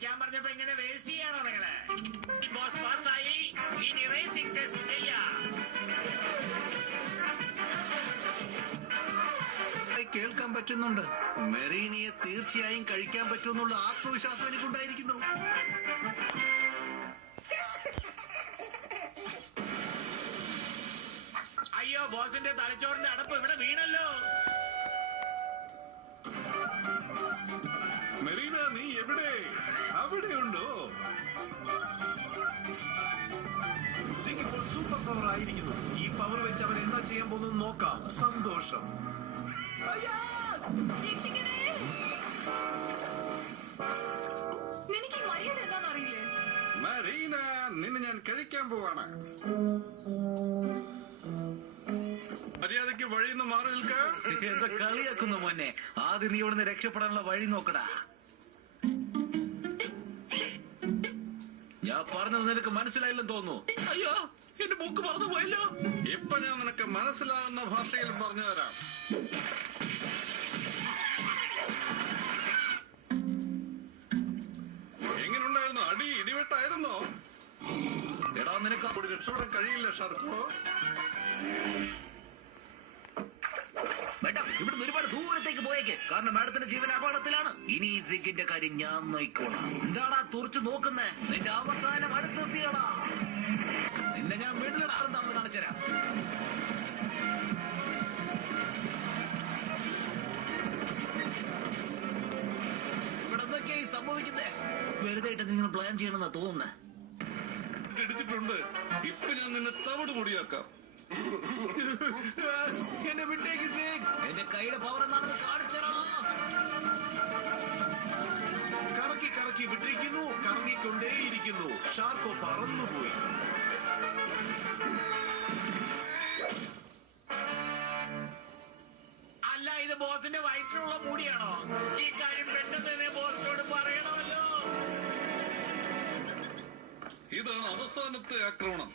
കഴിക്കാൻ പറഞ്ഞപ്പോ ഇങ്ങനെ വേസ്റ്റ് ചെയ്യാണോ നിങ്ങള്? ബോസ് പാസ്സായി, ഇനി റേസിംഗ് ടെസ്റ്റ് ചെയ്യാം. കേൾക്കാൻ പറ്റുന്നുണ്ട്. മെറീനയെ തീർച്ചയായും കഴിക്കാൻ പറ്റുമെന്നുള്ള ആത്മവിശ്വാസം എനിക്കുണ്ടായിരിക്കുന്നു. അയ്യോ, ബോസിന്റെ തലച്ചോറിന്റെ അടപ്പ് ഇവിടെ വീണല്ലോ. മെറീന, നീ എവിടെ? അവിടെയുണ്ടോ? ഇപ്പോൾ സൂപ്പർ പവർ ആയിരിക്കുന്നു. ഈ പവർ വെച്ച് അവൻ എന്താ ചെയ്യാൻ പോകുന്നത് നോക്കാം. സന്തോഷം. നിനക്ക് മര്യാദ എന്താണെന്നറിയില്ലേ? മെറീന, നിന്നെ ഞാൻ കഴിക്കാൻ പോവാണ്. മര്യാദക്ക് വഴിന്ന് മാറി നിൽക്ക. എന്താ കളിയാക്കുന്നു മോനെ? ആദ്യം നീ ഇവിടുന്ന് രക്ഷപ്പെടാനുള്ള വഴി നോക്കടാ. ഞാൻ പറഞ്ഞത് നിനക്ക് മനസ്സിലായില്ലെന്ന് തോന്നുന്നു. അയ്യോ, എന്റെ മൂക്ക് പറഞ്ഞു പോയല്ലോ. ഇപ്പൊ ഞാൻ നിനക്ക് മനസ്സിലാവുന്ന ഭാഷയിൽ പറഞ്ഞു തരാം. എങ്ങനെയുണ്ടായിരുന്നു? അടി ഇടിവെട്ടായിരുന്നോ? എടാ, നിനക്ക് അപ്പോൾ രക്ഷപ്പെടാൻ കഴിയില്ല ഷർഫോ. മേഡം, ഇവിടുന്ന് ഒരുപാട് ദൂരത്തേക്ക് പോയേക്ക്. കാരണം മാഡത്തിന്റെ ജീവൻ അപകടത്തിലാണ്. ഇനി ഈ സിഗിന്റെ കാര്യം ഞാൻ നോക്കിക്കോളാം. എന്താടാ തുറച്ചു നോക്കുന്നേ? നിന്റെ അവസാനം അടുത്തെത്തിയടാ. നിന്നെ ഞാൻ വീട്ടിലിടാ. എന്താണെന്ന് കാണിച്ചുതരാം. ഇവിടെ എന്തൊക്കെയായി സംഭവിക്കുന്നേ? വെറുതെ നിങ്ങൾ പ്ലാൻ ചെയ്യണമെന്നാ തോന്നുന്നേ. ഇടിച്ചിട്ടുണ്ട്. ഇപ്പൊ ഞാൻ നിന്നെ തവിട് പൊടിയാക്കാം. എന്നെ വിട്ടേക്ക് സിഗ്. എന്റെ കൈയുടെ പവർ എന്താണെന്ന് കാണിച്ചേരണോ? കറക്കി കറക്കി വിട്ടിരിക്കുന്നു. കറങ്ങിക്കൊണ്ടേയിരിക്കുന്നു. ഷാർക്കോ പറന്നുപോയി. അല്ല, ഇത് ബോസിന്റെ വയറ്റിലുള്ള മൂടിയാണോ? ഈ കാര്യം പെട്ടെന്ന് തന്നെ ബോസിനോട് പറയണമല്ലോ. ഇതാണ് അവസാനത്തെ ആക്രമണം.